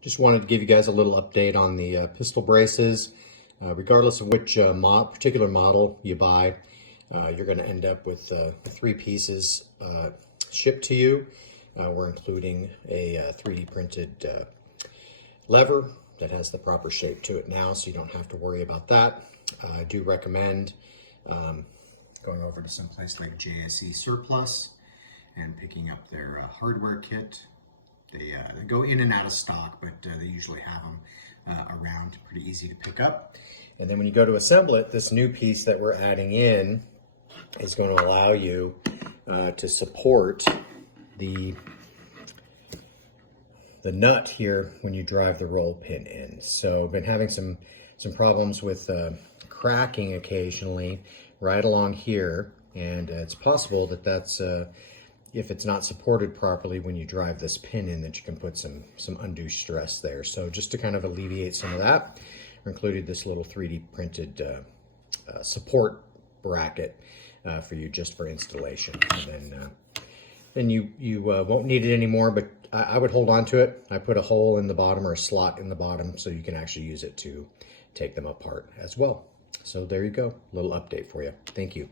Just wanted to give you guys a little update on the pistol braces. Regardless of which particular model you buy, you're going to end up with 3 pieces shipped to you. We're including a 3D printed lever that has the proper shape to it now, so you don't have to worry about that. I do recommend going over to some place like JSE Surplus and picking up their hardware kit. They go in and out of stock, but they usually have them around, pretty easy to pick up. And then when you go to assemble it, this new piece that we're adding in is going to allow you to support the nut here when you drive the roll pin in. So I've been having some problems with cracking occasionally right along here, and it's possible that that's if it's not supported properly when you drive this pin in, that you can put some undue stress there. So just to kind of alleviate some of that, I included this little 3D printed support bracket for you just for installation. And then you won't need it anymore, but I would hold on to it. I put a hole in the bottom or a slot in the bottom so you can actually use it to take them apart as well. So there you go, a little update for you. Thank you.